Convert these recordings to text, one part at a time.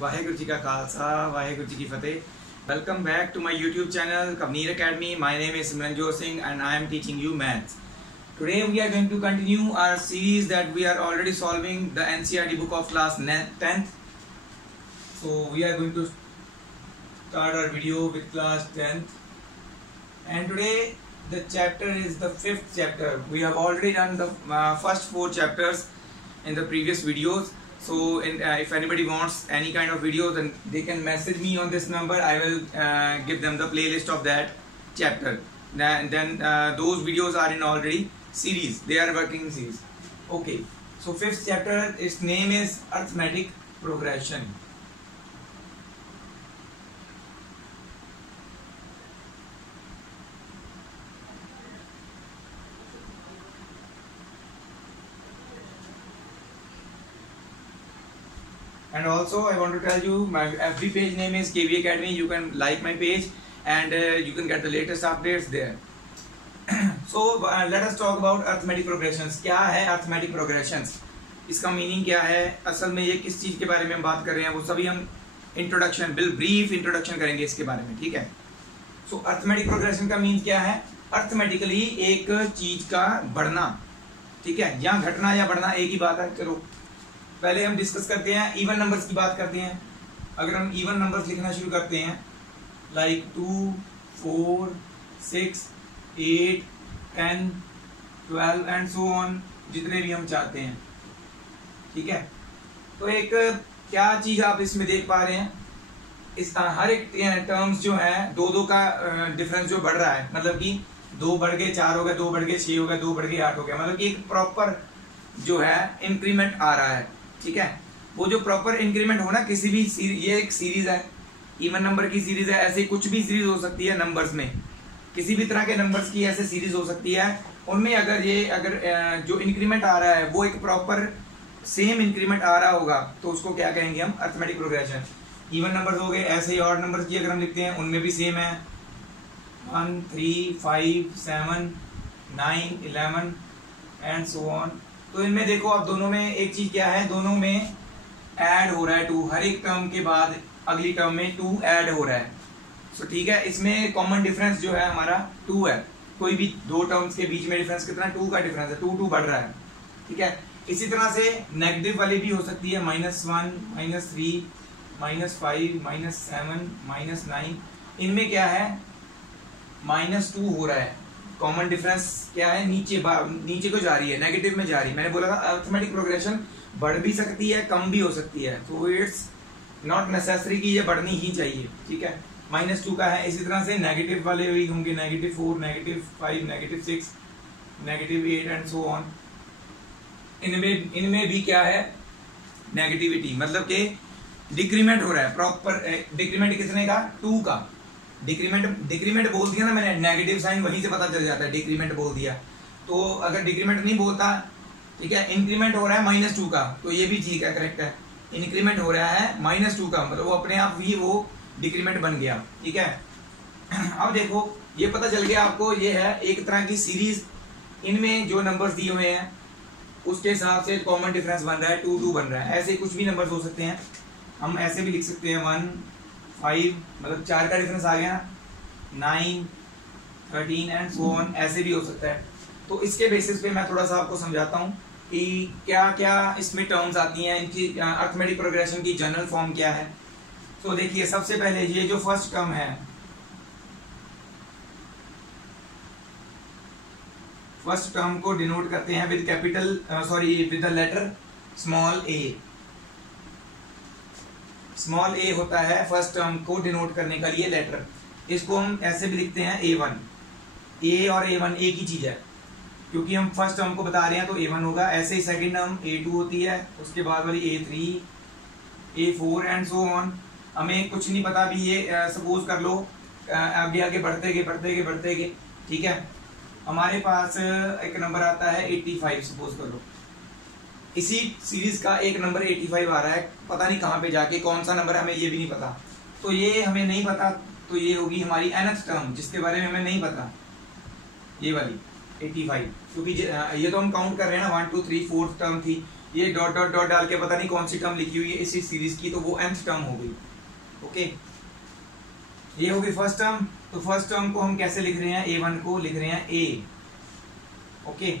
वाहेगुरु जी का खालसा वाहेगुरु जी की फतेह. Welcome back to my YouTube channel Kavneer Academy. My name is Simranjot Singh and I am teaching you maths. Today we are going to continue our series that we are already solving the NCERT book of class 10th. So we are going to start our video with class 10th. And today the chapter is the 5th chapter. We have already done the first 4 chapters in the previous videos. So if anybody wants any kind of video, then they can message me on this number. I will give them the playlist of that chapter. Then those videos are in already series. They are working in series. Okay. So 5th chapter, its name is arithmetic progression. And also I want to tell you my FB page name is KV Academy. You can like my page and you can get the latest updates there. So let us talk about arithmetic progressions. क्या है arithmetic progressions? इसका meaning क्या है, असल में ये किस चीज के बारे में हम बात कर रहे हैं, वो सभी हम इंट्रोडक्शन ब्रीफ इंट्रोडक्शन करेंगे इसके बारे में. ठीक है. सो अर्थमेटिक प्रोग्रेशन का मीन क्या है? अर्थमेटिकली एक चीज का बढ़ना. ठीक है. यहाँ घटना या बढ़ना एक ही बात है. चलो पहले हम डिस्कस करते हैं, इवन नंबर्स की बात करते हैं. अगर हम इवन नंबर्स लिखना शुरू करते हैं लाइक 2, 4, 6, 8, 10, 12 एंड सो ऑन, जितने भी हम चाहते हैं. ठीक है. तो एक क्या चीज आप इसमें देख पा रहे हैं, इस हर एक टर्म्स जो है दो का डिफरेंस जो बढ़ रहा है, मतलब कि 2 बढ़ गए 4 हो गए, 2 बढ़ गए 6 हो गए, 2 बढ़ गए 8 हो गया, मतलब कि एक प्रॉपर जो है इंक्रीमेंट आ रहा है. ठीक है. वो जो प्रॉपर इंक्रीमेंट होना किसी भी ये एक सीरीज है, इवन नंबर की सीरीज है. ऐसे कुछ भी सीरीज हो सकती है नंबर्स में, किसी भी तरह के नंबर्स की ऐसे सीरीज हो सकती है. उनमें अगर जो इंक्रीमेंट आ रहा है वो एक प्रॉपर सेम इंक्रीमेंट आ रहा होगा तो उसको क्या कहेंगे हम? Arithmetic progression. इवन नंबर्स हो गए. ऐसे ही ऑड नंबर्स की अगर हम लिखते हैं उनमें भी सेम है. 1, 3, 5, 7, 9, 11 एंड सो ऑन. तो इनमें देखो आप दोनों में एक चीज क्या है, दोनों में ऐड हो रहा है 2. हर एक टर्म के बाद अगली टर्म में 2 ऐड हो रहा है. सो ठीक है. इसमें कॉमन डिफरेंस जो है हमारा 2 है. कोई भी दो टर्म्स के बीच में डिफरेंस कितना? 2 का डिफरेंस है. 2 बढ़ रहा है. ठीक है. इसी तरह से नेगेटिव वाली भी हो सकती है. -1, -3, -5, -7, -9. इनमें क्या है? -2 हो रहा है. कॉमन डिफरेंस क्या है? नीचे को जा रही है, नेगेटिव में जा रही है. मैंने बोला था अर्थमेटिक प्रोग्रेशन बढ़ भी सकती है, कम भी हो सकती है. तो इट्स नॉट नेसेसरी कि ये बढ़नी ही चाहिए. ठीक है. -2 का है. इसी तरह से नेगेटिव वाले भी होंगे, -4, -5, -6, -8 एंड सो ऑन. इनमें भी क्या है? नेगेटिविटी, मतलब कि डिक्रीमेंट हो रहा है. प्रॉपर डिक्रीमेंट कितने का? 2 का. डिक्रीमेंट बोल दिया ना मैंने, नेगेटिव साइन वहीं से पता चल जाता है. डिक्रीमेंट बोल दिया तो अगर डिक्रीमेंट नहीं बोलता, ठीक है, इंक्रीमेंट हो रहा है -2 का, तो ये भी ठीक है, करेक्ट है. इंक्रीमेंट हो रहा है -2 का, मतलब वो अपने आप ही वो डिक्रीमेंट बन गया. ठीक है. अब देखो ये पता चल गया आपको, ये है एक तरह की सीरीज. इनमें जो नंबर्स दिए हुए हैं उसके हिसाब से कॉमन डिफरेंस बन रहा है, 2 बन रहा है. ऐसे कुछ भी नंबर्स हो सकते हैं. हम ऐसे भी लिख सकते हैं 1, 5, मतलब 4 का डिफरेंस आ गया, 9, 13 एंड सो ऑन. ऐसे भी हो सकता है. तो इसके बेसिस पे मैं थोड़ा सा आपको समझाता हूँ कि क्या क्या इसमें टर्म्स आती हैं, इनकी अर्थमेटिक प्रोग्रेशन की जनरल फॉर्म क्या है. तो देखिए सबसे पहले ये जो फर्स्ट टर्म है, फर्स्ट टर्म को डिनोट करते हैं with with the letter small a. Small a होता है फर्स्ट टर्म को डिनोट करने का लिए लेटर. इसको हम ऐसे भी लिखते हैं A1. A और A1 एक ही चीज है, क्योंकि हम फर्स्ट टर्म को बता रहे हैं तो A1 होगा. ऐसे ही सेकंड टर्म A2 होती है, उसके बाद वाली A3, A4 and so on. हमें कुछ नहीं पता भी, ये सपोज कर लो आगे आगे बढ़ते गए. ठीक है. हमारे पास एक नंबर आता है 85, सपोज कर लो. इसी सीरीज का एक नंबर 85 आ रहा है, पता नहीं कहाँ पे जाके कौन सा नंबर है, हमें ये भी नहीं पता. तो ये हमें नहीं पता, तो ये होगी हमारी nth टर्म, जिसके बारे में हमें नहीं पता, ये वाली 85. क्योंकि ये तो हम काउंट कर रहे हैं ना, 1, 2, 3, 4 टर्म थी, ये डॉट डॉट डॉट डाल के पता नहीं कौन सी टर्म लिखी हुई है इसी सीरीज की, तो वो nth टर्म हो गई। ओके, ये होगी फर्स्ट टर्म। तो फर्स्ट टर्म को हम कैसे लिख रहे हैं, a1 को लिख रहे हैं a। ओके,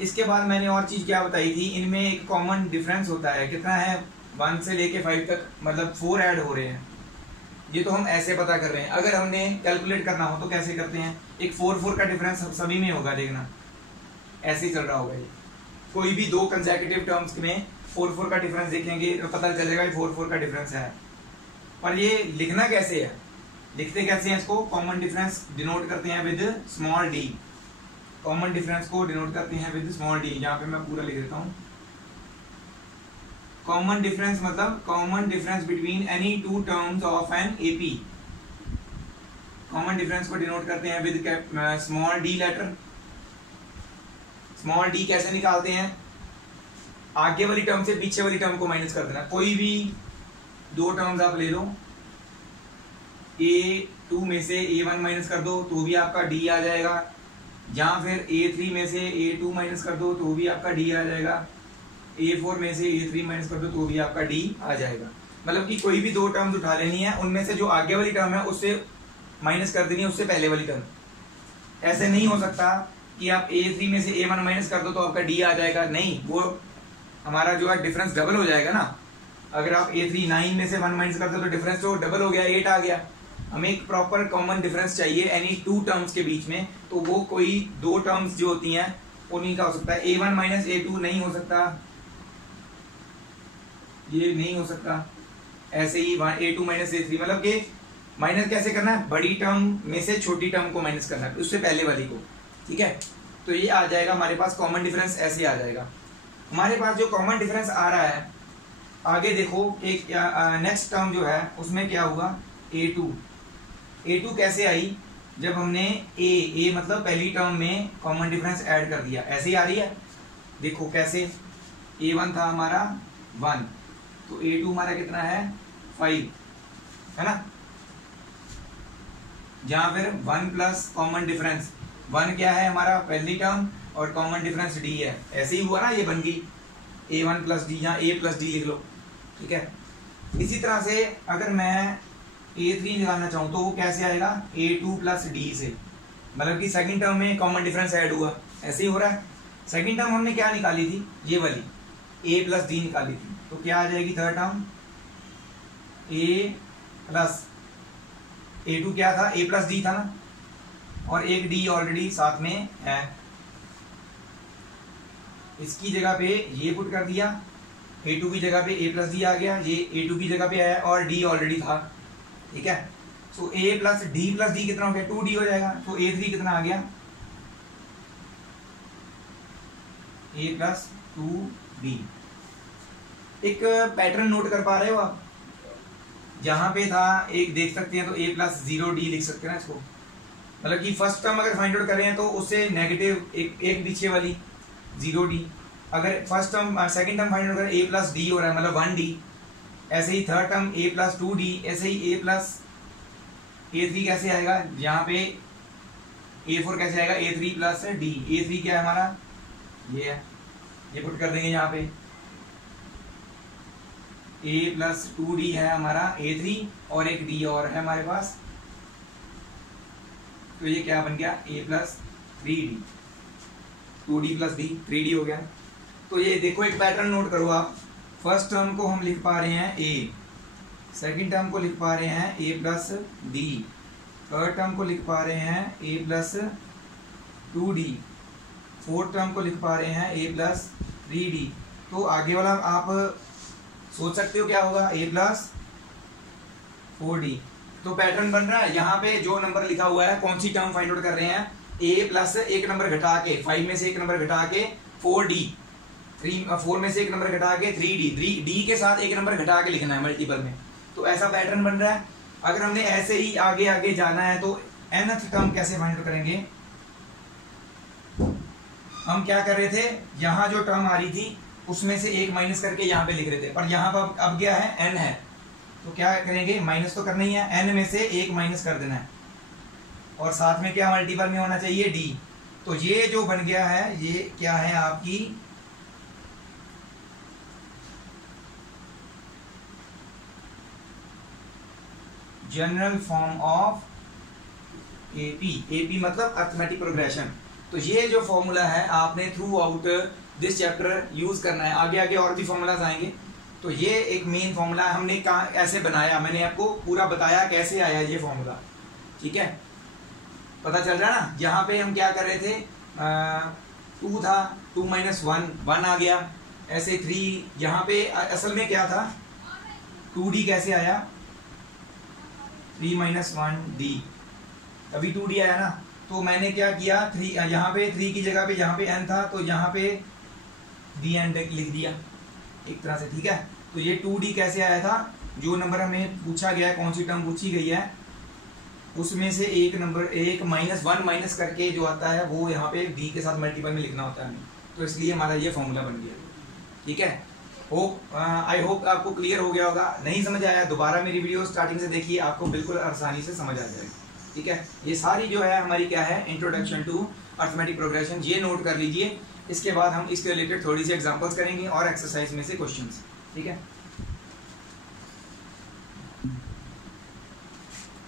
इसके बाद मैंने और चीज क्या बताई थी, इनमें एक कॉमन डिफरेंस होता है, कितना है 1 से लेके 5 तक, मतलब 4 ऐड हो रहे हैं। ये तो हम ऐसे पता कर रहे हैं, अगर हमने कैलकुलेट करना हो तो कैसे करते हैं, एक 4 का डिफरेंस सभी में होगा, देखना ऐसे ही चल रहा होगा। ये कोई भी दो कंसेक्यूटिव टर्म्स में 4 का डिफरेंस देखेंगे तो पता चलेगा 4 का डिफरेंस है। पर ये लिखना कैसे है, लिखते कैसे हैं इसको, कॉमन डिफरेंस डिनोट करते हैं with small D. Common difference को डिनोट करते हैं विद स्मॉल डी, यहाँ पे मैं पूरा लिख देता हूँ। कॉमन डिफरेंस मतलब common difference between any two terms of an AP. Common difference को डिनोट करते हैं with small D letter. Small D कैसे निकालते हैं, आगे वाली टर्म से पीछे वाली टर्म को माइनस कर देना। कोई भी दो टर्म्स आप ले लो, a2 में से a1 माइनस कर दो तो भी आपका d आ जाएगा, या फिर a3 में से a2 माइनस कर दो तो भी आपका d आ जाएगा, a4 में से a3 माइनस कर दो तो भी आपका d आ जाएगा। मतलब कि कोई भी दो टर्म्स उठा लेनी है, उनमें से जो आगे वाली टर्म है उससे माइनस कर देनी है उससे पहले वाली टर्म। ऐसे नहीं हो सकता कि आप a3 में से a1 माइनस कर दो तो आपका d आ जाएगा, नहीं, वो हमारा जो है डिफरेंस डबल हो जाएगा ना। अगर आप a3 9 में से 1 माइनस करते हो तो डिफरेंस तो डबल हो गया, 8 आ गया। हमें एक प्रॉपर कॉमन डिफरेंस चाहिए एनी टू टर्म्स के बीच में, तो वो कोई दो टर्म्स जो होती हैं उन्हीं का हो सकता है। a1 माइनस a2 नहीं हो सकता, ये नहीं हो सकता। ऐसे ही a2 माइनस a3, मतलब कि माइनस कैसे करना है, बड़ी टर्म में से छोटी टर्म को माइनस करना है, उससे पहले वाली को। ठीक है, तो ये आ जाएगा हमारे पास कॉमन डिफरेंस, ऐसे आ जाएगा हमारे पास जो कॉमन डिफरेंस आ रहा है। आगे देखो, एक नेक्स्ट टर्म जो है उसमें क्या हुआ, a2 कैसे आई, जब हमने a मतलब पहली टर्म में कॉमन डिफरेंस ऐड कर दिया, ऐसे ही आ रही है। देखो कैसे, a1 था हमारा 1, तो a2 हमारा कितना है 5, है ना। जहां फिर 1 प्लस कॉमन डिफरेंस, 1 क्या है हमारा पहली टर्म और कॉमन डिफरेंस d है, ऐसे ही हुआ ना, ये बन गई a1 प्लस डी, यहाँ a प्लस डी लिख लो। ठीक है, इसी तरह से अगर मैं a3 निकालना चाहूं तो वो कैसे आएगा, a2 प्लस डी से, मतलब कि सेकंड टर्म में कॉमन डिफरेंस ऐड हुआ, ऐसे ही हो रहा है। सेकंड टर्म हमने क्या निकाली थी, ये वाली a प्लस डी निकाली थी, तो क्या आ जाएगी third term, a plus a2 क्या था, a प्लस डी था ना, और एक d ऑलरेडी साथ में है, इसकी जगह पे ये पुट कर दिया, a2 की जगह पे a प्लस डी आ गया, ये a2 की जगह पे आया और d ऑलरेडी था। ठीक है, तो a प्लस डी कितना हो गया, 2d हो जाएगा, तो a3 कितना आ गया, a प्लस 2d। एक पैटर्न नोट कर पा रहे हो आप, जहां पे था एक देख सकते हैं, तो a प्लस 0d लिख सकते हैं ना इसको, मतलब कि फर्स्ट टर्म अगर फाइंड आउट कर रहे हैं तो उससे नेगेटिव एक पीछे वाली 0d, अगर first term second term find out करें a प्लस डी हो रहा है मतलब 1d, ऐसे ही third term a plus 2d, ऐसे ही a प्लस a3 कैसे आएगा, यहाँ पे a4 कैसे आएगा, a3 प्लस d, a3 क्या है हमारा, ये है, ये पुट कर देंगे यहाँ पे, a प्लस 2d है हमारा a3 और एक d और है हमारे पास, तो ये क्या बन गया, a plus 3d, 2d plus d, 3d हो गया। तो ये देखो एक पैटर्न नोट करो आप, फर्स्ट टर्म को हम लिख पा रहे हैं a, सेकंड टर्म को लिख पा रहे हैं a plus d, third term को लिख पा रहे हैं a plus 2d, fourth term को लिख पा रहे हैं a प्लस 3d। तो आगे वाला आप सोच सकते हो क्या होगा, a प्लस 4d। तो पैटर्न बन रहा है, यहाँ पे जो नंबर लिखा हुआ है कौन सी टर्म फाइंड आउट कर रहे हैं, a प्लस एक नंबर घटा के 5 में से एक नंबर घटा के 4d, 4 में से एक नंबर घटा के 3d, d के साथ एक नंबर घटा के लिखना है मल्टीपल में, तो ऐसा पैटर्न बन रहा है। अगर हमने ऐसे ही आगे आगे जाना है तो nth टर्म कैसे फाइंड आउट करेंगे, हम क्या कर रहे थे, यहाँ जो टर्म आ रही थी उसमें से एक माइनस करके यहाँ पे लिख रहे थे, पर यहाँ पर अब क्या है n है, तो क्या करेंगे, माइनस तो करना ही है, n में से एक माइनस कर देना है और साथ में क्या मल्टीपल में होना चाहिए d। तो ये जो बन गया है ये क्या है आपकी general form of AP. AP मतलब अर्थमेटिक प्रोग्रेशन। तो ये जो फॉर्मूला है आपने through out this chapter use करना है। आगे आगे और भी फॉर्मूलाज आएंगे। तो ये एक मेन फॉर्मूला हमने कहा ऐसे बनाया, मैंने आपको पूरा बताया कैसे आया ये फॉर्मूला, ठीक है, पता चल रहा है ना। यहाँ पे हम क्या कर रहे थे, 2 था, 2 - 1 1 आ गया, ऐसे 3। यहाँ पे असल में क्या था, 2D कैसे आया, 3 - 1 D, तभी 2D आया ना। तो मैंने क्या किया, 3 यहाँ पे 3 की जगह पे यहाँ पे n था, तो यहाँ पे दी एंड लिख दिया एक तरह से, ठीक है। तो ये 2D कैसे आया था, जो नंबर हमें पूछा गया है, कौन सी टर्म पूछी गई है, उसमें से एक नंबर -1 माइनस करके जो आता है वो यहाँ पे d के साथ मल्टीपल में लिखना होता है हमें। तो इसलिए हमारा ये फॉर्मूला बन गया, ठीक है। आई होप आपको क्लियर हो गया होगा। नहीं समझ आया दोबारा मेरी वीडियो स्टार्टिंग से देखिए, आपको बिल्कुल आसानी से समझ आ जाएगी, ठीक है। ये सारी जो है हमारी क्या है, इंट्रोडक्शन टू अर्थमेटिक प्रोग्रेशन, ये नोट कर लीजिए। इसके बाद हम इसके रिलेटेड थोड़ी सी एग्जांपल्स करेंगे और एक्सरसाइज में से क्वेश्चंस, ठीक है।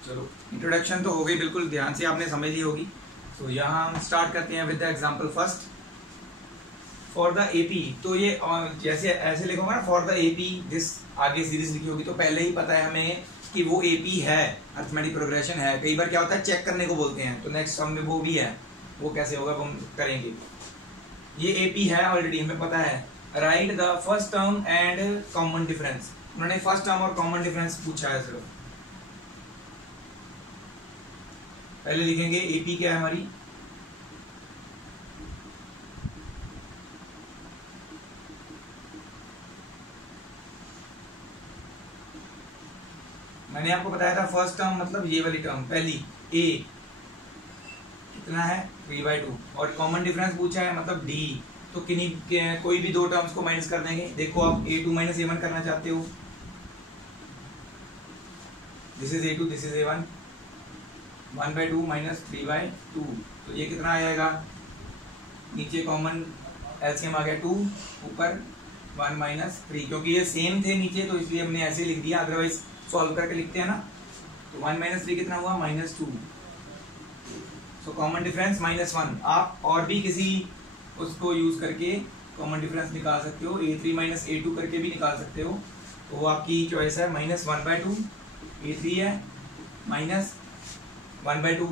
चलो इंट्रोडक्शन तो हो गई, बिल्कुल ध्यान से आपने समझ ली होगी। तो यहाँ हम स्टार्ट करते हैं with the example first, for the AP. तो ये जैसे ऐसे लिखूंगा ना, फॉर द एपी दिस, आगे सीरीज लिखी होगी तो पहले ही पता है हमें कि वो एपी है, अर्थमेटिक प्रोग्रेशन है। कई बार क्या होता है चेक करने को बोलते हैं, तो नेक्स्ट सम में वो भी है, वो कैसे होगा वो हम करेंगे। ये एपी है ऑलरेडी, हमें पता है। Right the first term and common difference, उन्होंने फर्स्ट टर्म और कॉमन डिफरेंस पूछा है। सिर्फ पहले लिखेंगे एपी क्या है हमारी, मैंने आपको बताया था फर्स्ट टर्म मतलब ये वाली टर्म पहली a कितना है 3/2, और कॉमन डिफरेंस पूछा है मतलब d। तो किन्हीं कोई भी दो टर्म्स को माइनस कर देंगे। देखो आप a2 - a1 करना चाहते हो, this is a2 this is a1, 1/2 - 3/2, तो ये कितना आ जाएगा, नीचे कॉमन एलसीएम आ गया 2, ऊपर 1 - 3, क्योंकि ये सेम थे नीचे तो इसलिए हमने ऐसे लिख दिया, अदरवाइज सॉल्व करके लिखते हैं ना। तो 1 - 3 कितना हुआ, -2। So common difference -1। आप और भी किसी उसको यूज करके कॉमन डिफरेंस निकाल सकते हो, a3 - a2 करके भी निकाल सकते हो, तो वो आपकी चॉइस है। -1/2 a3 है, -1/2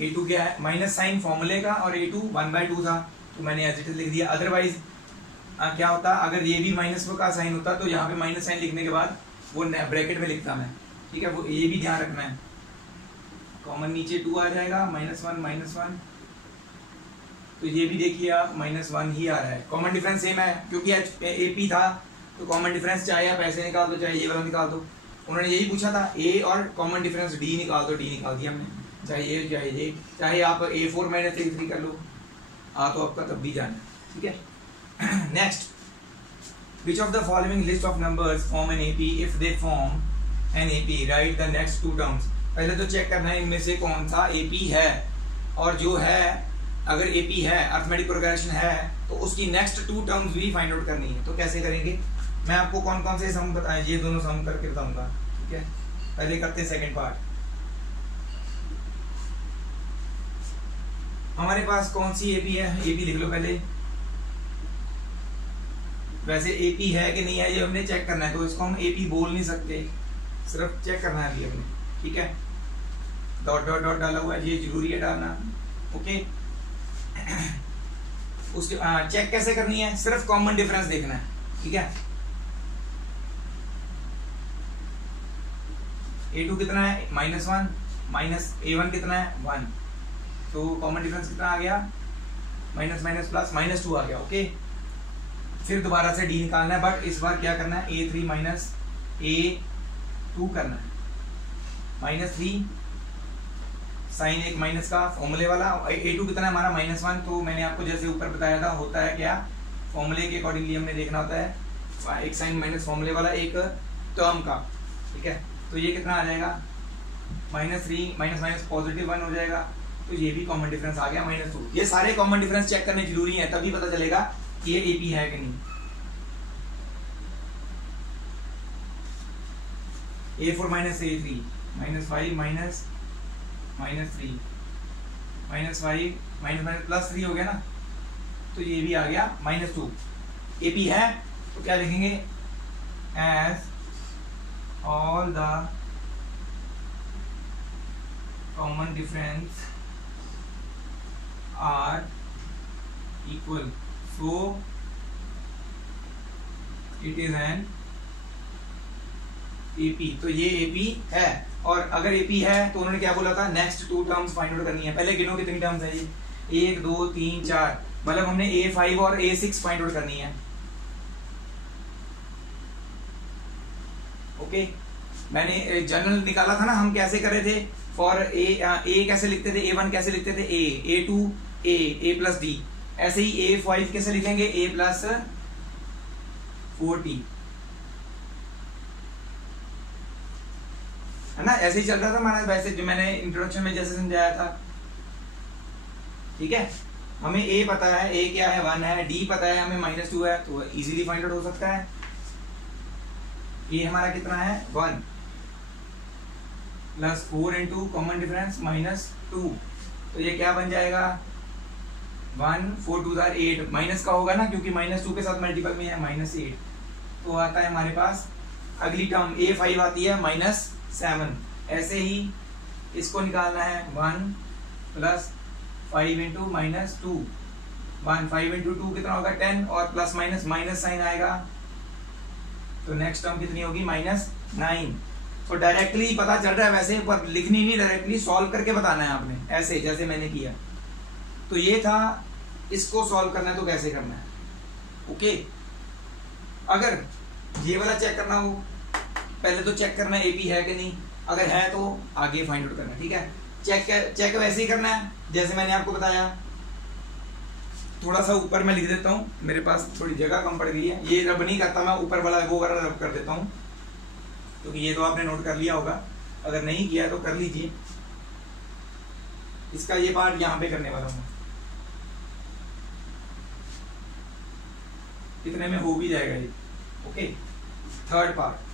a2 क्या है, माइनस साइन फॉर्मूले का, और a2 1/2 था तो मैंने एज इट इज लिख दिया। अदरवाइज क्या होता, अगर ये भी माइनस का साइन होता तो यहाँ पे माइनस साइन लिखने के बाद वो ब्रैकेट में लिखता मैं, ठीक है। वो ये भी ध्यान रखना है, कॉमन नीचे 2 आ जाएगा, -1 तो ये भी देखिए आप -1 ही आ रहा है। कॉमन डिफरेंस सेम है क्योंकि एपी था, तो कॉमन डिफरेंस चाहे आप ऐसे निकाल दो चाहे ये वाला निकाल दो। उन्होंने यही पूछा था ए और कॉमन डिफरेंस डी निकाल दो, डी निकाल दिया हमने, चाहे ये चाहे आप a4 - a3 कर लो, तो आपका तब भी जाना, ठीक है। Next, which of the following list of numbers form an AP? If they form an AP, write the next 2 terms. पहले तो चेक करना है इनमें से कौन सा AP है, और जो है अगर AP है, अर्थमेटिक प्रोग्रेशन है, तो उसकी नेक्स्ट 2 टर्म्स भी फाइंड आउट करनी है। तो कैसे करेंगे, मैं आपको कौन कौन से सम बताएं, ये दोनों सम करके बताऊंगा, ठीक है। पहले करते हैं सेकंड पार्ट। हमारे पास कौन सी AP है, AP लिख लो पहले। वैसे AP है कि नहीं है ये हमने चेक करना है, तो इसको हम AP बोल नहीं सकते, सिर्फ चेक करना है अभी हमने, ठीक है। डॉट डॉट डॉट डाला हुआ है, ये जरूरी है डालना, ओके। उसके चेक कैसे करनी है, सिर्फ कॉमन डिफरेंस देखना है, ठीक है। a2 कितना है -1, -a1 कितना है 1, तो कॉमन डिफरेंस कितना आ गया, माइनस माइनस प्लस -2 आ गया, ओके। फिर दोबारा से डी निकालना है, बट इस बार क्या करना है, a3 - a2 करना है, -3 साइन एक माइनस का फॉर्मूले वाला, a2 कितना है हमारा -1, तो मैंने आपको जैसे ऊपर बताया था, होता है क्या, फॉर्मूले के अकॉर्डिंगली हमने देखना होता है, एक साइन माइनस फॉर्मूले वाला एक टर्म का, ठीक है। तो ये कितना आ जाएगा, -3 माइनस +1 हो जाएगा, तो ये भी कॉमन डिफरेंस आ गया -2। ये सारे कॉमन डिफरेंस चेक करने जरूरी है, तभी पता चलेगा कि ये AP है कि नहीं। A4 minus A3 -5 minus -3 -5 minus +3 हो गया ना, तो ये भी आ गया -2। AP है तो क्या लिखेंगे, as all the common difference are equal, so it is an AP। तो ये AP है, और अगर AP है तो उन्होंने क्या बोला था, नेक्स्ट 2 टर्म्स फाइंड आउट करनी है। पहले गिनो कितनी टर्म्स है ये, 1 2 3 4, मतलब हमने A5 और A6 फाइंड आउट करनी है। ओके, मैंने जनरल निकाला था ना, हम कैसे कर रहे थे, फॉर A कैसे लिखते थे, A1 कैसे लिखते थे, A2 A प्लस D, ऐसे ही A5 कैसे लिखेंगे, A प्लस 4T, है ना, ऐसे ही चल रहा था हमारा, वैसे जो मैंने इंट्रोडक्शन में जैसे समझाया था। ठीक है, हमें A पता है, A क्या है 1 है, D पता है हमें -2 है, तो इजीली फाइंड आउट हो सकता है। ये हमारा कितना है 1 प्लस 4 इंटू कॉमन डिफरेंस -2, तो ये क्या बन जाएगा 1 4 2 8, माइनस का होगा ना क्योंकि -2 के साथ मल्टीपल में है -8, तो आता है हमारे पास अगली टर्म A5 आती है -7। ऐसे ही इसको निकालना है 1 प्लस 5 इंटू -2, 1 5 इंटू 2 कितना होगा 10, और प्लस माइनस माइनस साइन आएगा, तो नेक्स्ट टर्म कितनी होगी -9। तो डायरेक्टली पता चल रहा है वैसे, पर लिखनी नहीं, डायरेक्टली सॉल्व करके बताना है आपने, ऐसे जैसे मैंने किया। तो ये था, इसको सॉल्व करना है तो कैसे करना है। ओके, अगर ये वाला चेक करना हो, पहले तो चेक करना है AP है कि नहीं, अगर है तो आगे फाइंड आउट करना है। ठीक है, चेक वैसे ही करना है जैसे मैंने आपको बताया। थोड़ा सा ऊपर मैं लिख देता हूँ, मेरे पास थोड़ी जगह कम पड़ गई है, ये रब नहीं करता मैं, ऊपर वाला वो वाला रब कर देता हूँ, क्योंकि ये तो आपने नोट कर लिया होगा, अगर नहीं किया तो कर लीजिए। इसका ये पार्ट यहाँ पे करने वाला हूँ, कितने में हो भी जाएगा ये। ओके, थर्ड पार्ट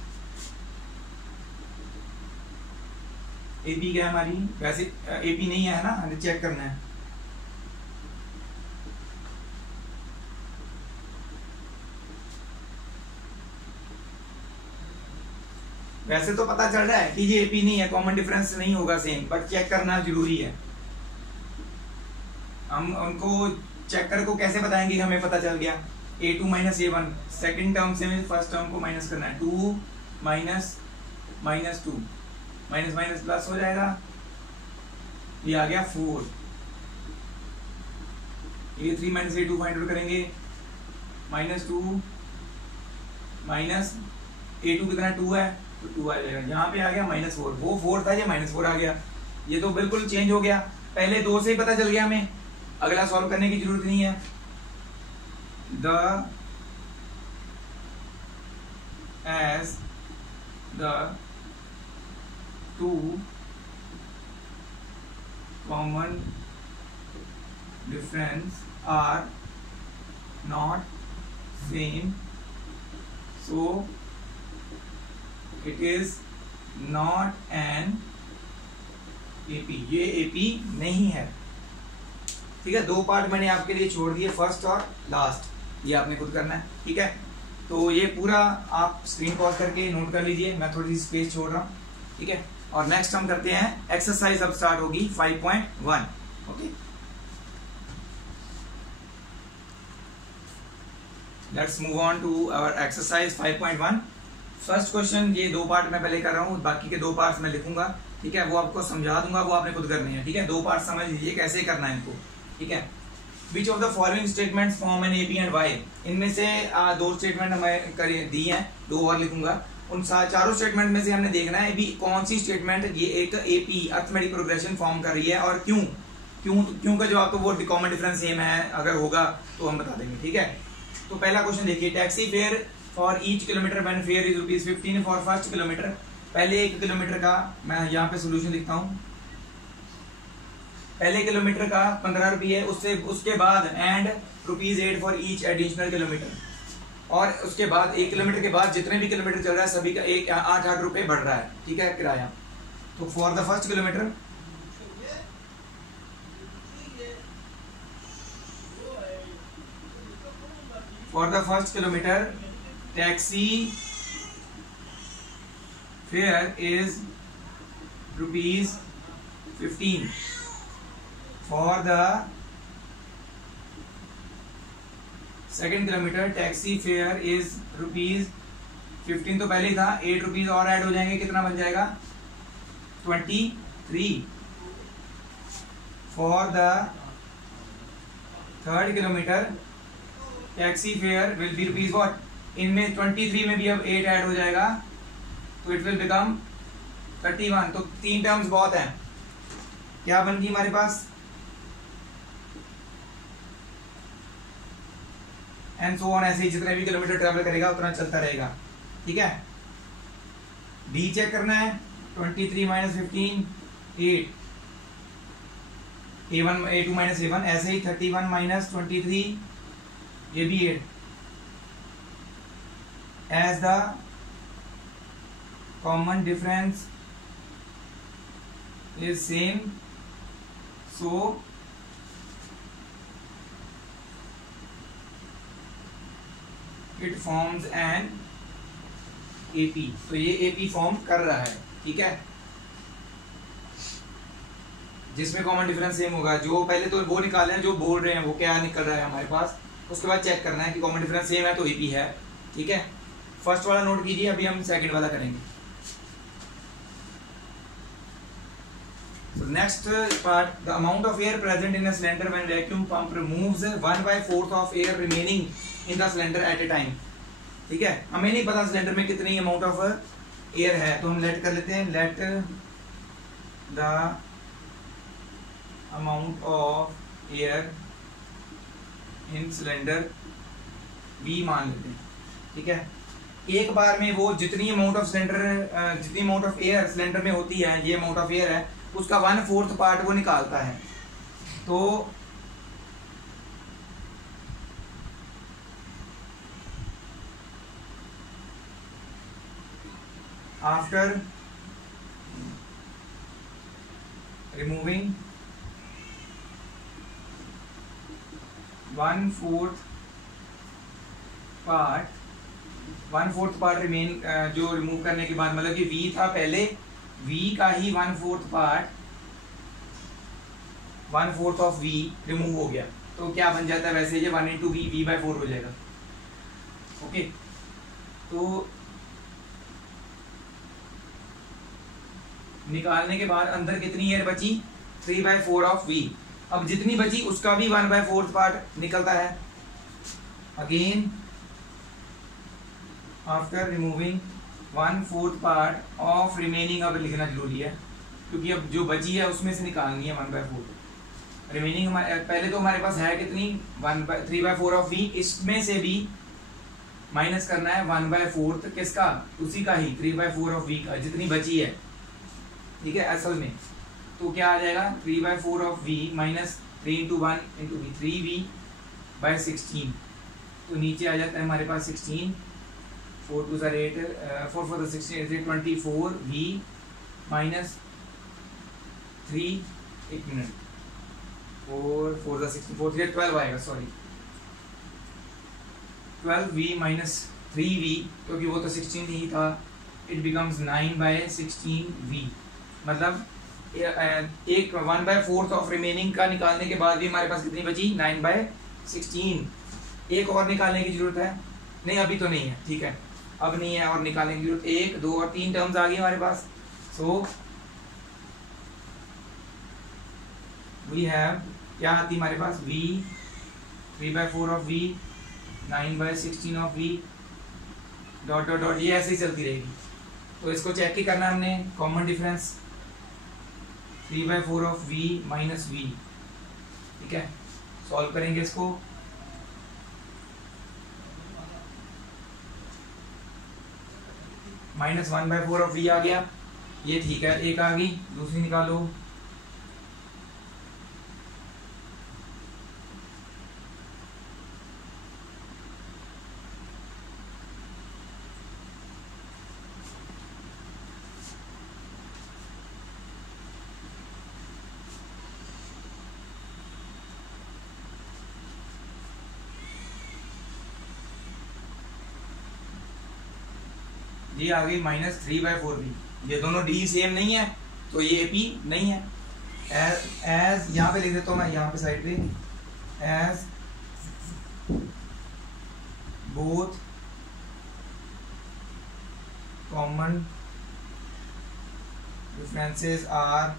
AP क्या है हमारी, वैसे AP नहीं है ना, हमें चेक करना है। वैसे तो पता चल रहा है कि ये AP नहीं है, कॉमन डिफरेंस नहीं होगा सेम, बट चेक करना जरूरी है। हम उनको चेक कर को कैसे बताएंगे, हमें पता चल गया A2 minus A1, second term से फर्स्ट टर्म को माइनस करना है, 2 माइनस -2, माइनस माइनस प्लस हो जाएगा, ये आ गया 4। A3 minus A2 find out करेंगे, -2 माइनस A2 कितना 2 है, तो 2 आ जाएगा, यहाँ पे आ गया -4, वो 4 था, ये -4 आ गया, ये तो बिल्कुल चेंज हो गया। पहले 2 से ही पता चल गया हमें, अगला सॉल्व करने की जरूरत नहीं है। as the two common difference are not same, so it is not an AP। ये AP नहीं है। ठीक है, 2 पार्ट मैंने आपके लिए छोड़ दिए, फर्स्ट और लास्ट, ये आपने खुद करना है। ठीक है, तो ये पूरा आप स्क्रीन पॉज करके नोट कर लीजिए, मैं थोड़ी सी स्पेस छोड़ रहा हूँ। ठीक है, और नेक्स्ट हम करते हैं एक्सरसाइज, अब स्टार्ट होगी 5.1। Okay, let's move on to our exercise 5.1। First question, ये 2 पार्ट मैं पहले कर रहा हूँ, बाकी के 2 पार्ट्स मैं लिखूंगा। ठीक है, वो आपको समझा दूंगा, वो आपने खुद करने हैं। ठीक है, 2 पार्ट समझ लीजिए कैसे करना है इनको। ठीक है, which of the following statements form an AP and Y, इनमें से 2 स्टेटमेंट हमें दी हैं, 2 और लिखूंगा। उन चारों स्टेटमेंट में से हमने देखना है भी कौन सी स्टेटमेंट ये एक AP अर्थमेटिक प्रोग्रेशन फॉर्म कर रही है, और क्यों का जवाब तो वो कॉमन डिफरेंस सेम है, अगर होगा तो हम बता देंगे। ठीक है, तो पहला क्वेश्चन देखिए, taxi fare for each kilometre when fair is ₹15 for first kilometre. पहले 1 किलोमीटर का मैं यहाँ पे सोल्यूशन लिखता हूँ, पहले किलोमीटर का 15 रुपये, उससे उसके बाद and ₹8 for each additional kilometre. और उसके बाद 1 किलोमीटर के बाद जितने भी किलोमीटर चल रहा है सभी का 8 रुपए बढ़ रहा है, ठीक है, किराया। तो for the first kilometre taxi fare is ₹15। For the second kilometre taxi fare is ₹15 तो पहले ही था, ₹8 और ऐड हो जाएंगे, कितना बन जाएगा 23। For the third kilometre taxi fare will be rupees what, इनमें 23 में भी अब 8 ऐड हो जाएगा तो इट विल बिकम 31। तो 3 टर्म्स बहुत हैं, क्या बन गई हमारे पास, एंड सो ऑन, ऐसे ही जितने भी किलोमीटर ट्रेवल करेगा उतना चलता रहेगा, ठीक है। डी चेक करना है, 23 - 15 8, A2 - A1, ऐसे ही 31 - 23 ये भी 8, as the common difference is same so it forms an AP. तो ये एपी फॉर्म कर रहा है, ठीक है, जिसमें कॉमन डिफरेंस सेम होगा। जो पहले तो वो निकाले हैं जो बोल रहे हैं वो क्या निकल रहा है हमारे पास, उसके बाद चेक करना है कि कॉमन डिफरेंस सेम है तो एपी है, ठीक है। फर्स्ट वाला नोट कीजिए, अभी हम सेकंड वाला करेंगे। So next part, the amount of air present in a cylinder when vacuum pump removes 1/4 of air remaining in the cylinder at a time, ठीक है। हमें नहीं पता सिलेंडर में कितनी अमाउंट ऑफ एयर है, तो हम लेट कर लेते हैं, let the amount of air in cylinder be मान लेते हैं, ठीक है। एक बार में वो जितनी अमाउंट ऑफ सिलेंडर जितनी अमाउंट ऑफ एयर सिलेंडर में होती है, ये अमाउंट ऑफ एयर है, उसका 1/4 पार्ट वो निकालता है। तो आफ्टर रिमूविंग 1/4 पार्ट रिमेन, जो रिमूव करने के बाद, मतलब कि V था पहले, V का ही 1/4 पार्ट, 1/4 ऑफ V रिमूव हो गया, तो क्या बन जाता है वैसे ये 1 × V, V/4 हो जाएगा, ओके। तो निकालने के बाद अंदर कितनी एयर बची, 3/4 ऑफ V। अब जितनी बची उसका भी 1/4 पार्ट निकलता है। Again after removing 1/4 part of remaining, अब लिखना जरूरी है क्योंकि अब जो बची है उसमें से निकालनी है 1/4 रिमेनिंग। पहले तो हमारे पास है कितनी 3/4 ऑफ V, इसमें से भी माइनस करना है 1/4 किसका, उसी का ही 3/4 ऑफ V का, जितनी बची है, ठीक है। असल में तो क्या आ जाएगा 3/4 of V minus 3 × 1 × V, 3V/16। तो नीचे आ जाता है हमारे पास 16, 4 2 8, 4 4 16, 24V माइनस 3, 1 मिनट, 4 4 16, 4 3 12 आएगा, सॉरी 12V माइनस 3V, क्योंकि वो तो 16 ही था, इट बिकम्स 9/16V। मतलब एक 1/4 ऑफ रिमेनिंग का निकालने के बाद भी हमारे पास कितनी बची, 9/16। एक और निकालने की जरूरत है, नहीं अभी तो नहीं है, ठीक है, अब नहीं है और निकालने की जरूरत। 1 2 और 3 टर्म्स आ गई हमारे पास। सो वी हैव, क्या आती है हमारे पास, V 3/4 of V, 9/16 of V, dot dot dot, ये ऐसे ही चलती रहेगी। तो इसको चेक ही करना हमने, common difference 3/4 of V minus V, ठीक है। सॉल्व करेंगे इसको, माइनस 1/4 ऑफ V आ गया, ये ठीक है, एक आ गई, दूसरी निकालो, ये आ गई -3/4b। ये दोनों डी सेम नहीं है तो ये AP नहीं है। एज यहाँ पे लिख देता हूँ मैं, यहाँ पे साइड पे, as both common differences are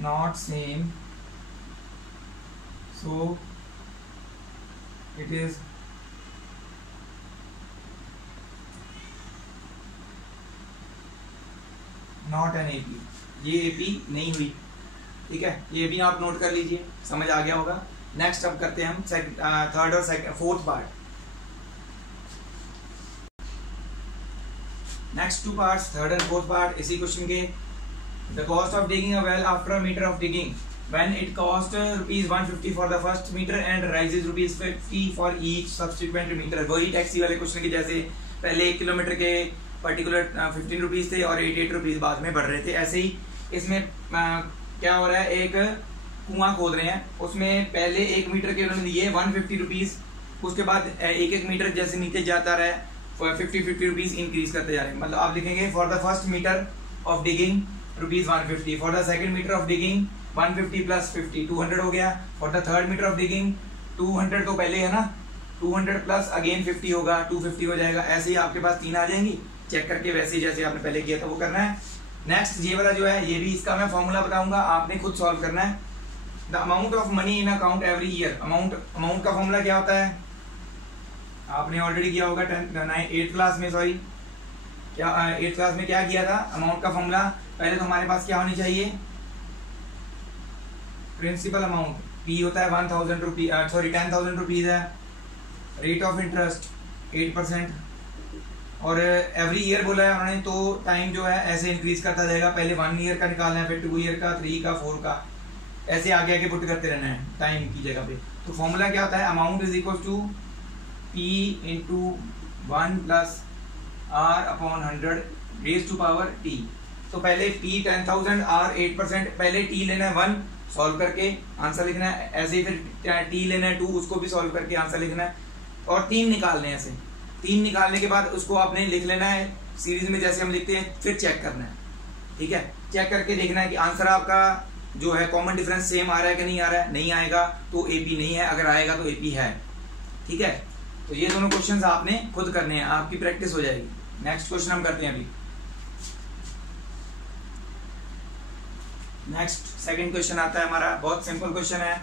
not same so it is not an AP। ये AP नहीं हुई, ठीक है। ये भी आप नोट कर लीजिए, समझ आ गया होगा। नेक्स्ट अब करते हैं हम थर्ड और fourth part. Next two parts, third and fourth part इसी क्वेश्चन के। The cost of digging a well after a metre of digging when it cost ₹150 for the first metre and rises ₹50 for each subsequent metre. वही taxi वाले question की जैसे पहले 1 kilometre के particular ₹15 थे और ₹88 बाद में बढ़ रहे थे, ऐसे ही इसमें क्या हो रहा है, एक कुआं खोद रहे हैं, उसमें पहले 1 मीटर के उन्होंने दिए ₹150, उसके बाद एक एक मीटर जैसे नीचे जाता रहा 50 इंक्रीज करते जा रहे हैं। मतलब आप लिखेंगे for the first metre of digging ₹150, for the second metre of digging 150 + 50 200 हो गया, for the third metre of digging 200 तो पहले है ना, 200 प्लस अगेन 50 होगा, 250 हो जाएगा। ऐसे ही आपके पास 3 आ जाएंगी, चेक करके वैसे जैसे आपने पहले किया था वो करना है। नेक्स्ट ये वाला जो है, ये भी इसका मैं फॉर्मूला बताऊंगा, आपने खुद सॉल्व करना है। The amount of money in account every year. Amount का फॉर्मूला क्या होता है, आपने ऑलरेडी किया होगा 8th क्लास में, सॉरी क्या 8th क्लास में क्या किया था। अमाउंट का फॉर्मूला पहले तो हमारे पास क्या होनी चाहिए, प्रिंसिपल अमाउंट P होता है 1000 रुपीज, सॉरी 10,000 रुपीज है। रेट ऑफ इंटरेस्ट 8% और एवरी ईयर बोला है उन्होंने, तो टाइम जो है ऐसे इंक्रीज करता जाएगा। पहले 1 ईयर का निकालना है, फिर 2 ईयर का, 3 का, 4 का, ऐसे आगे आगे पुट करते रहना है टाइम की जगह पे। तो फॉर्मूला क्या होता है, amount is equal to P × 1 + R/100 raised to power T। तो पहले P 10,000 R 8%, पहले T लेना है 1 सॉल्व करके आंसर लिखना है, ऐसे ही फिर T लेना है 2 उसको भी सॉल्व करके आंसर लिखना है, और 3 निकालने हैं। ऐसे 3 निकालने के बाद उसको आपने लिख लेना है सीरीज में जैसे हम लिखते हैं, फिर चेक करना है, ठीक है। चेक करके देखना है कि आंसर आपका जो है कॉमन डिफरेंस सेम आ रहा है कि नहीं आ रहा है। नहीं आएगा तो AP नहीं है, अगर आएगा तो AP है, ठीक है। तो ये दोनों क्वेश्चंस आपने खुद करने हैं, आपकी प्रैक्टिस हो जाएगी। नेक्स्ट क्वेश्चन हम करते हैं अभी। नेक्स्ट सेकंड क्वेश्चन आता है हमारा, बहुत सिंपल क्वेश्चन है।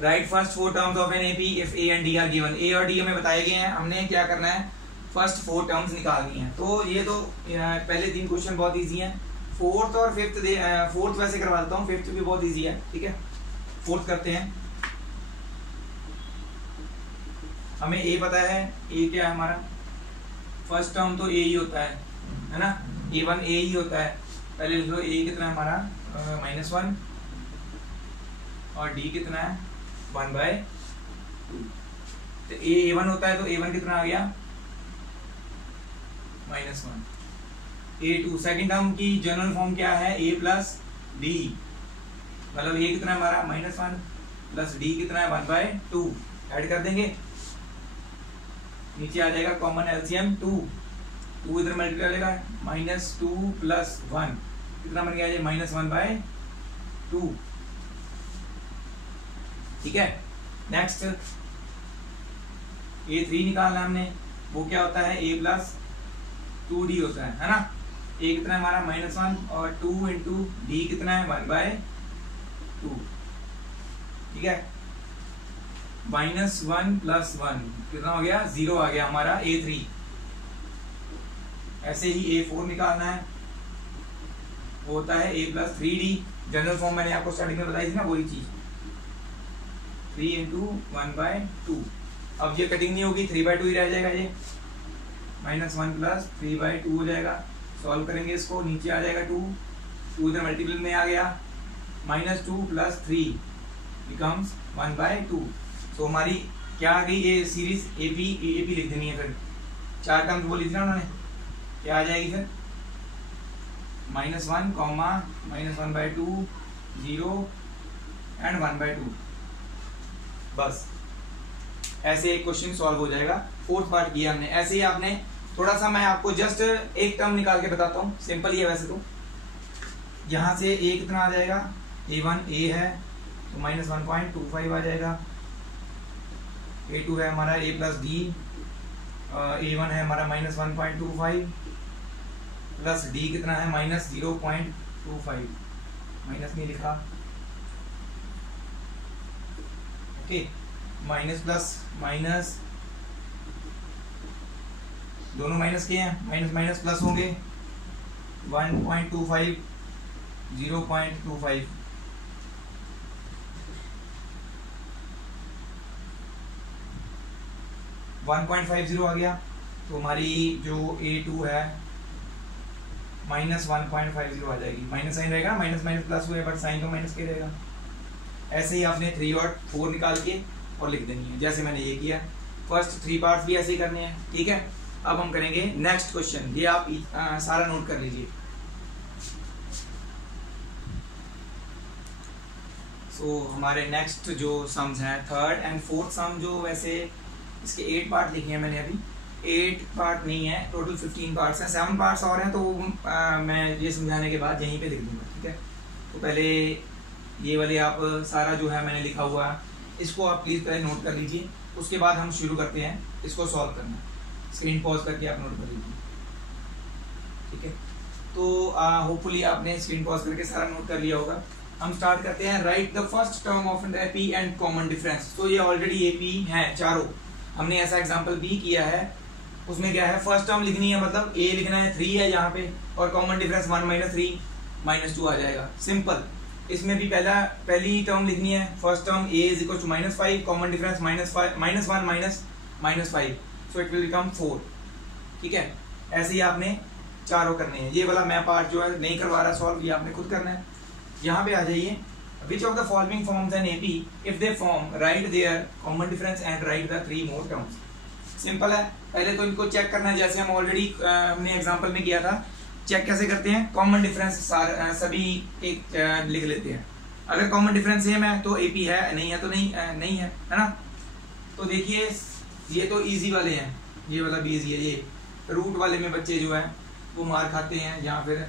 Write first 4 terms of an AP if A and D are given. A और D हमें बताए गए हैं, हमने क्या करना है, फर्स्ट 4 टर्म्स निकालनी है। तो ये तो पहले 3 क्वेश्चन बहुत इजी हैं। फोर्थ और फिफ्थ फोर्थ वैसे करवा देता हूँ, फिफ्थ भी बहुत इजी है, ठीक है। फोर्थ करते हैं। हमें A पता है, A क्या है हमारा, फर्स्ट टर्म तो A ही होता है ना, A1 A ही होता है। पहले लिख लो A कितना है हमारा -1 और D कितना है 1/2। तो A1 होता है तो A1 कितना आ गया -1। A2 सेकंड टर्म की जनरल फॉर्म क्या है, A + D, मतलब A कितना है हमारा -1 + D कितना है 1/2। ऐड कर देंगे, नीचे आ जाएगा कॉमन एलसीएम 2 इधर मल्टीप्लाई हो जाएगा, -2 + 1 कितना बन गया, ये -1/2, ठीक है। नेक्स्ट A3 निकालना हमने, वो क्या होता है, A + 2D होता है ना। A कितना है हमारा -1 और 2 × D कितना है 1/2, ठीक है। -1 + 1 कितना हो गया, 0 आ गया हमारा A3। ऐसे ही A4 निकालना है, वो होता है A + 3D, जनरल फॉर्म मैंने आपको स्टार्टिंग में बताई थी ना, वही चीज, 3 × 1/2। अब ये कटिंग नहीं होगी, 3/2 ही रह जाएगा, ये -1 + 3/2 हो जाएगा। सॉल्व करेंगे इसको, नीचे आ जाएगा 2 इधर मल्टीपल में आ गया, -2 + 3 बिकम्स 1/2। तो हमारी क्या आ गई, ये सीरीज AP लिख देनी है। फिर 4 टर्म्स वो लिख ना उन्होंने, क्या आ जाएगी फिर -1, -1/2, 0 एंड 1/2। बस ऐसे एक क्वेश्चन सॉल्व हो जाएगा। फोर्थ पार्ट किया हमने। ऐसे ही आपने थोड़ा सा मैं आपको जस्ट एक टर्म निकाल के बताता हूँ, सिंपल ही है वैसे तो। यहाँ से a कितना आ जाएगा, a1 a है तो -1.25 आ जाएगा, a2 है हमारा a प्लस डी, a1 है हमारा -1.25 प्लस d कितना है -0.25, माइनस नहीं लिखा, ओके, माइनस प्लस माइनस दोनों माइनस के हैं, माइनस माइनस प्लस होंगे, 1.25 0.25 1.50 आ गया, तो हमारी जो a2 है -1.50 आ जाएगी। माइनस साइन रहेगा, माइनस माइनस प्लस हुए बट साइन तो माइनस के रहेगा। ऐसे ही आपने 3 और 4 निकाल के और लिख देनी है, जैसे मैंने ये किया। फर्स्ट 3 पार्ट्स भी ऐसे ही करने हैं, ठीक है। अब हम करेंगे नेक्स्ट क्वेश्चन, ये आप सारा नोट कर लीजिए। सो हमारे नेक्स्ट जो सम्स हैं, थर्ड एंड फोर्थ सम, जो वैसे इसके 8 पार्ट लिखे हैं मैंने अभी, 8 पार्ट नहीं है, टोटल 15 पार्ट्स हैं, 7 पार्ट्स और हैं, तो मैं ये समझाने के बाद यहीं पे लिख दूंगा, ठीक है। तो पहले ये वाले आप सारा जो है मैंने लिखा हुआ है, इसको आप प्लीज पहले नोट कर लीजिए, उसके बाद हम शुरू करते हैं इसको सॉल्व करना। स्क्रीन पॉज करके आप नोट कर लीजिए, ठीक है। तो होपफुली आपने स्क्रीन पॉज करके सारा नोट कर लिया होगा। हम स्टार्ट करते हैं। Right the first term of an AP and common difference. तो ये ऑलरेडी एपी है चारों, हमने ऐसा एग्जांपल भी किया है। उसमें क्या है, फर्स्ट टर्म लिखनी है, मतलब ए लिखना है, 3 है यहाँ पे, और कॉमन डिफरेंस 1 - 3 -2 आ जाएगा, सिंपल। इसमें भी पहली टर्म लिखनी है, first term a is equal to -5, common difference -1 -5, so it will become 4, ठीक है। ऐसे ही आपने चारों करने हैं। ये वाला मैं पार्ट जो है नहीं करवा रहा सॉल्व, ये आपने खुद करना है। यहाँ पे आ जाइए, विच of the following forms an AP if they form, right their common difference and right the 3 more terms. Simple है, पहले तो इनको चेक करना है, जैसे हम ऑलरेडी हमने एग्जांपल में किया था। चेक कैसे करते हैं, कॉमन डिफरेंस सभी एक लिख लेते हैं। अगर कॉमन डिफरेंस सेम है तो एपी है, नहीं है तो नहीं है ना। तो देखिए ये तो इजी वाले हैं, ये वाला भी इजी है। ये रूट वाले में बच्चे जो है वो मार खाते हैं, या फिर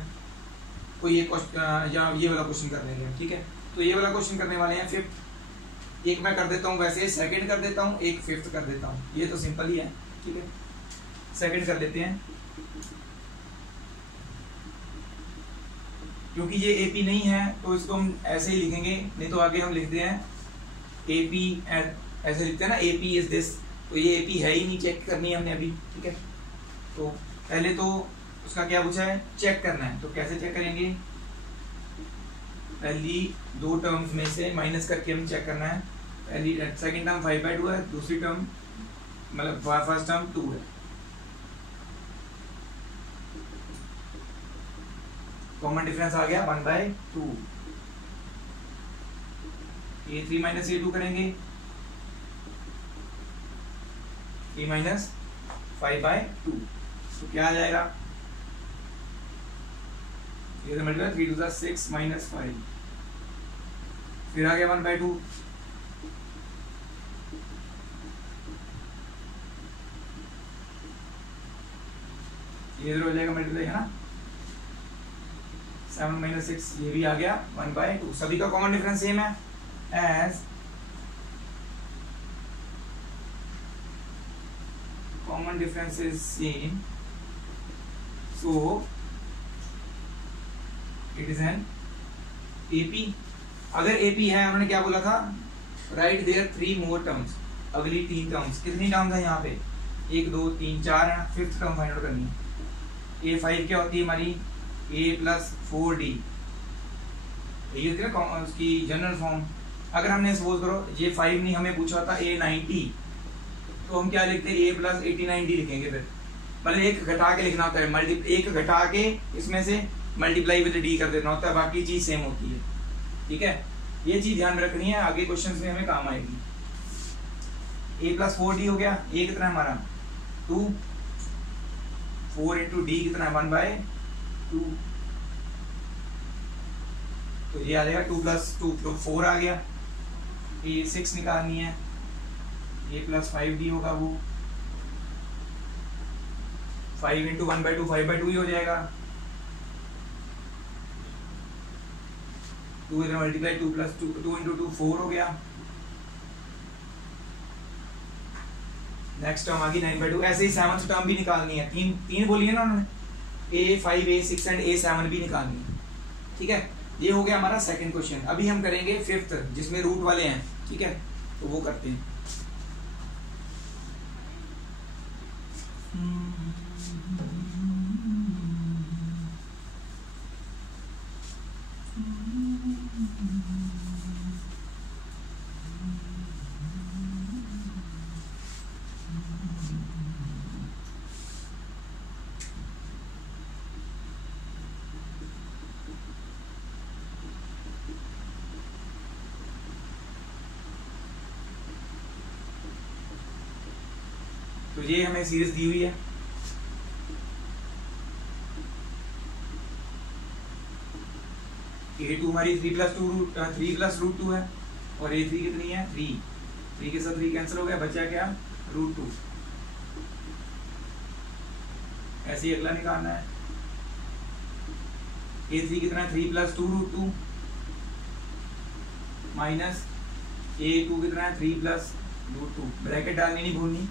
कोई ये वाला क्वेश्चन कर लेंगे, ठीक है। तो ये वाला क्वेश्चन करने वाले हैं। फिफ्थ एक मैं कर देता हूँ, वैसे सेकंड कर देता हूँ, एक फिफ्थ कर देता हूँ। ये तो सिंपल ही है, ठीक है। सेकंड कर लेते हैं, क्योंकि ये एपी नहीं है तो इसको हम ऐसे ही लिखेंगे, नहीं तो आगे हम लिखते हैं एपी एंड ऐसे लिखते हैं ना, एपी इज दिस। तो ये एपी है ही नहीं, चेक करनी है हमने अभी, ठीक है। तो पहले तो उसका क्या पूछा है, चेक करना है। तो कैसे चेक करेंगे, पहली 2 टर्म्स में से माइनस करके हम चेक करना है। पहली सेकंड टर्म 5/2 है, दूसरी टर्म मतलब फर्स्ट टर्म 2 है। कॉमन डिफरेंस आ गया 1/2। a3 - a2 करेंगे, a - 5/2, तो क्या आ जाएगा, ये मल्टीप्लाई 3 2 6 -5, फिर आ गया 1/2, ये इधर हो जाएगा मल्टीप्लाई, है ना। 7 - 6 ये भी आ गया 1/2। सभी का कॉमन डिफरेंस सेम है, as common difference is same, so it is an AP. अगर एपी है, हमने क्या बोला था, राइट देयर 3 मोर टर्म्स, अगली 3 टर्म्स। कितनी टर्म्स है यहाँ पे, 1 2 3 4 है, फिफ्थ टर्म फाइंड आउट करनी है। a5 क्या होती है हमारी, a + 4d, ये होती है ना उसकी जनरल फॉर्म। अगर हमने सपोज करो ये 5 नहीं, हमें पूछा था a 90, तो हम क्या लिखते हैं, a + 89d लिखेंगे। फिर मतलब एक घटा के लिखना होता है, एक घटा के इसमें से मल्टीप्लाई विद d कर देना होता है, बाकी चीज सेम होती है, ठीक है। ये चीज ध्यान में रखनी है, आगे क्वेश्चंस में हमें काम आएगी। a + 4d हो गया, a कितना है हमारा 2, 4 × d कितना है 1/2, तो ये आ जाएगा 2 + 2 तो 4 आ गया। a 6 निकालनी है, a + 5d होगा वो, 5 इंटू 1/2 5/2 ही हो जाएगा। 2 इधर मल्टीप्लाई 2 प्लस 2 इंटू 2 4 हो गया। नेक्स्ट टर्म आ गई 9/2। ऐसे ही 7th टर्म भी निकालनी है, तीन बोली है ना उन्होंने, A5 A6 एंड A7 भी निकालनी है। ठीक है, ये हो गया हमारा सेकंड क्वेश्चन। अभी हम करेंगे 5th जिसमें रूट वाले हैं। ठीक है, तो वो करते हैं। तो ये हमें सीरीज दी हुई है। A2 हमारी 3 प्लस रूट 2 है और A3 कितनी है 3 के साथ 3 कैंसिल हो गया, बचा क्या √2। ऐसे ही अगला निकालना है। A3 कितना है 3 प्लस 2 √2 माइनस A2 कितना है 3 प्लस √2। ब्रैकेट डालनी नहीं भूलनी।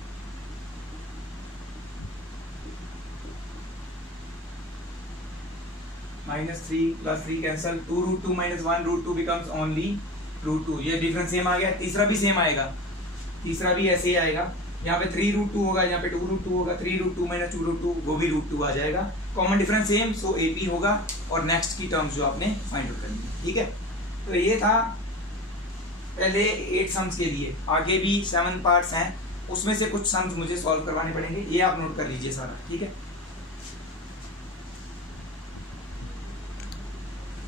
-3 plus 3 cancel, 2 √2 minus 1 √2 becomes only √2। ये डिफरेंस सेम आ गया। तीसरा भी सेम आएगा, तीसरा भी ऐसे ही आएगा। यहाँ पे 3 √2 होगा, यहाँ पे 2 √2 होगा। 3 √2 माइनस 2 √2 वो भी √2 आ जाएगा। कॉमन डिफरेंस सेम, सो AP होगा और नेक्स्ट की टर्म्स जो आपने फाइंड आउट करनी है। ठीक है, तो ये था पहले 8 सम्स के लिए। आगे भी 7 पार्ट्स हैं, उसमें से कुछ सम्स मुझे सॉल्व करवाने पड़ेंगे, ये आप नोट कर लीजिए सारा। ठीक है,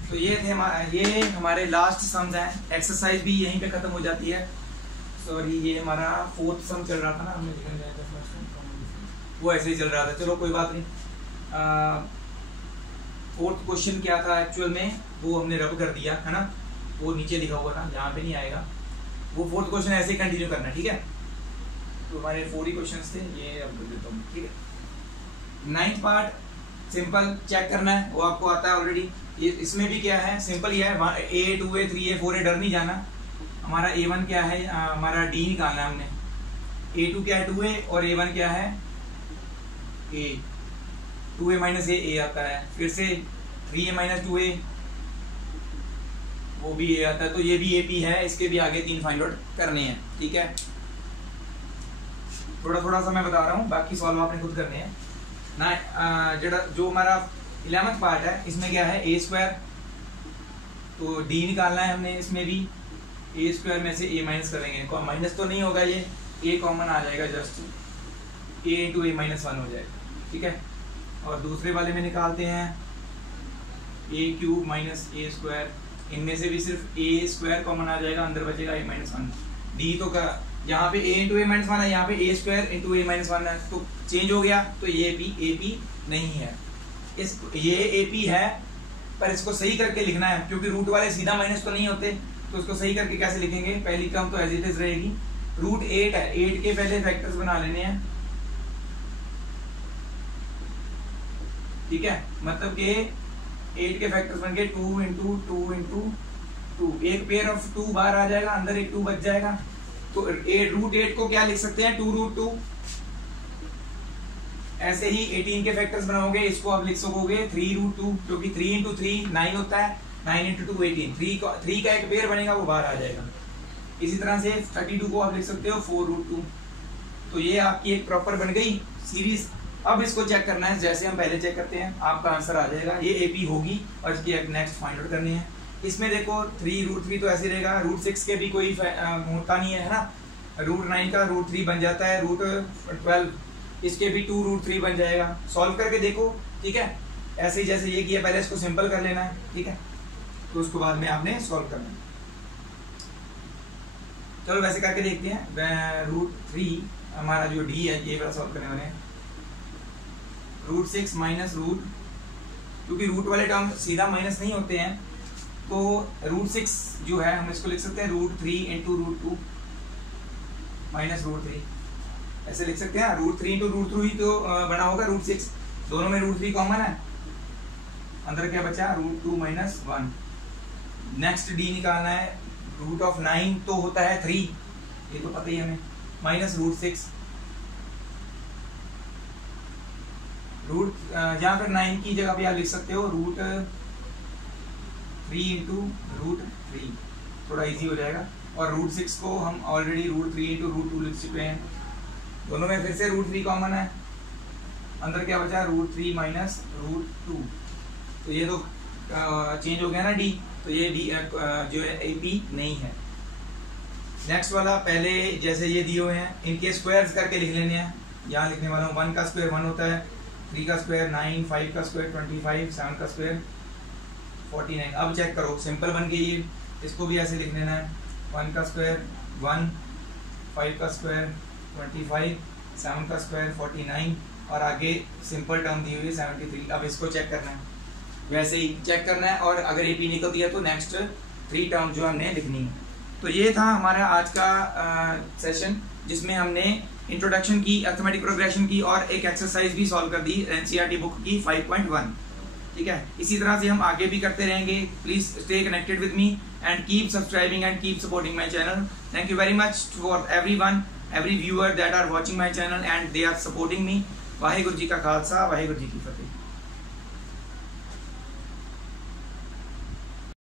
तो ये हमारे लास्ट सम्स हैं। एक्सरसाइज भी यहीं पे खत्म हो जाती है। सॉरी, ये हमारा 4th सम चल रहा था ना, हमने लिखा जाए वो ऐसे ही चल रहा था। चलो कोई बात नहीं। 4th क्वेश्चन क्या था एक्चुअल में, वो हमने रब कर दिया है ना, वो नीचे लिखा हुआ था, यहाँ पे नहीं आएगा। वो 4th क्वेश्चन ऐसे ही कंटिन्यू करना है। ठीक है, तो हमारे 4 ही क्वेश्चन थे, ये अब कर देता हूँ। ठीक है, 9th पार्ट सिंपल चेक करना है, वो आपको आता है ऑलरेडी। ये इसमें भी क्या है, सिंपल ही है। A 2 A 3 A 4 डर नहीं जाना। हमारा A1 क्या है, हमारा D निकालना है हमने। A2 क्या है 2A और A1 क्या है A। 2A माइनस A आता है, फिर से 3A माइनस 2A वो भी A आता है, तो ये भी AP है। इसके भी आगे 3 फाइंड आउट करने हैं। ठीक है, थोड़ा सा मैं बता रहा हूँ, बाकी सॉल्व आपने खुद करने हैं ना। जो हमारा 11th पार्ट है, इसमें क्या है A², तो D निकालना है हमने। इसमें भी A² में से A माइनस करेंगे, माइनस तो नहीं होगा, ये A कॉमन आ जाएगा, just A into A minus 1 हो जाएगा। ठीक है, और दूसरे वाले में निकालते हैं A³ माइनस A²। इनमें से भी सिर्फ A² कॉमन आ जाएगा, अंदर बचेगा A माइनस 1। D तो का यहाँ पे A इंटू A माइनस 1 है, यहाँ पे A² इंटू A माइनस 1 है, तो चेंज हो गया। तो ये भी AP नहीं है, ये AP है, पर इसको सही करके लिखना है, क्योंकि रूट वाले सीधा माइनस तो नहीं होते। तो इसको सही करके कैसे लिखेंगे, पहली टर्म तो एज इट इज रहेगी। √8 है, 8 के पहले फैक्टर्स बना लेने हैं। ठीक है, मतलब कि 8 के फैक्टर्स बन गए 2 इंटू 2 इंटू 2। एक पेयर ऑफ 2 बाहर आ जाएगा, अंदर एक 2 बच जाएगा। तो √8 को क्या लिख सकते हैं 2 √2। ऐसे ही 18 के फैक्टर्स बनाओगे, इसको आप लिख सकोगे 3 √2, क्योंकि 3 इंटू 3 9 होता है, 9 इंटू 2 18। 3 का एक पेयर बनेगा, वो बाहर आ जाएगा। इसी तरह से 32 को आप लिख सकते हो 4 √2। तो ये आपकी एक प्रॉपर बन गई सीरीज। अब इसको चेक करना है, जैसे हम पहले चेक करते हैं, आपका आंसर आ जाएगा, ये AP होगी। और इसकी एक नेक्स्ट फाइंड आउट करनी है। इसमें देखो 3 √3 तो ऐसे रहेगा, √6 के भी कोई होता नहीं है ना। √9 का √3 बन जाता है, √12 इसके भी 2 √3 बन जाएगा। सॉल्व करके देखो। ठीक है, ऐसे ही जैसे ये किया, पहले इसको सिंपल कर लेना है। ठीक है, तो उसको बाद में आपने सॉल्व करना है। चलो वैसे करके देखते हैं। √3 हमारा जो D है, ये वाला सॉल्व करने वाले हैं। √6 माइनस रूट, क्योंकि रूट वाले टर्म सीधा माइनस नहीं होते हैं, तो √6 जो है हम इसको लिख सकते हैं √3 इंटू √2 माइनस √3। ऐसे लिख सकते हैं, √3 इंटू √3 तो बना होगा √6, दोनों में √3 कॉमन है, अंदर क्या बचा √2 माइनस 1। नेक्स्ट डी निकालना है, √9 तो होता है 3, ये तो पता ही हमें, माइनस √6, जहाँ पर 9 की जगह पे आप लिख सकते हो √3 इंटू √3, थोड़ा इजी हो जाएगा। और √6 को हम ऑलरेडी √3 इंटू √2 लिख चुके हैं, दोनों में फिर से √3 कॉमन है, अंदर क्या बचा √3 माइनस √2, तो ये तो चेंज हो गया ना डी, तो ये डी जो है AP नहीं है। नेक्स्ट वाला, पहले जैसे ये दिए हुए हैं इनके स्क्वायर्स करके लिख लेने हैं, यहाँ लिखने वाला हूँ 1 का स्क्वायर 1 होता है, 3 का स्क्वायर 9, 5 का स्क्वायर 25, 7 का स्क्वायर 49। अब चेक करो, सिंपल बन गई ये, इसको भी ऐसे लिख लेना है, 1 का स्क्वायर 1, 5 का स्क्वायर 25, 7 का स्क्वायर 49 और आगे सिंपल टर्म दी हुई है 73। अब इसको चेक करना है, वैसे ही चेक करना है, और अगर AP निकलती है तो नेक्स्ट 3 टर्म जो हमने लिखनी है। तो ये था हमारा आज का सेशन, जिसमें हमने इंट्रोडक्शन की, अरिथमेटिक प्रोग्रेशन की, और एक एक्सरसाइज भी सॉल्व कर दी NCERT बुक की 5.1। ठीक है, इसी तरह से हम आगे भी करते रहेंगे। Please stay connected with me and keep subscribing and keep supporting my channel. Thank you very much for everyone, every viewer that are watching my channel and they are supporting me। Waheguru ji का खालसा, वाहेगुरु जी की फतेह।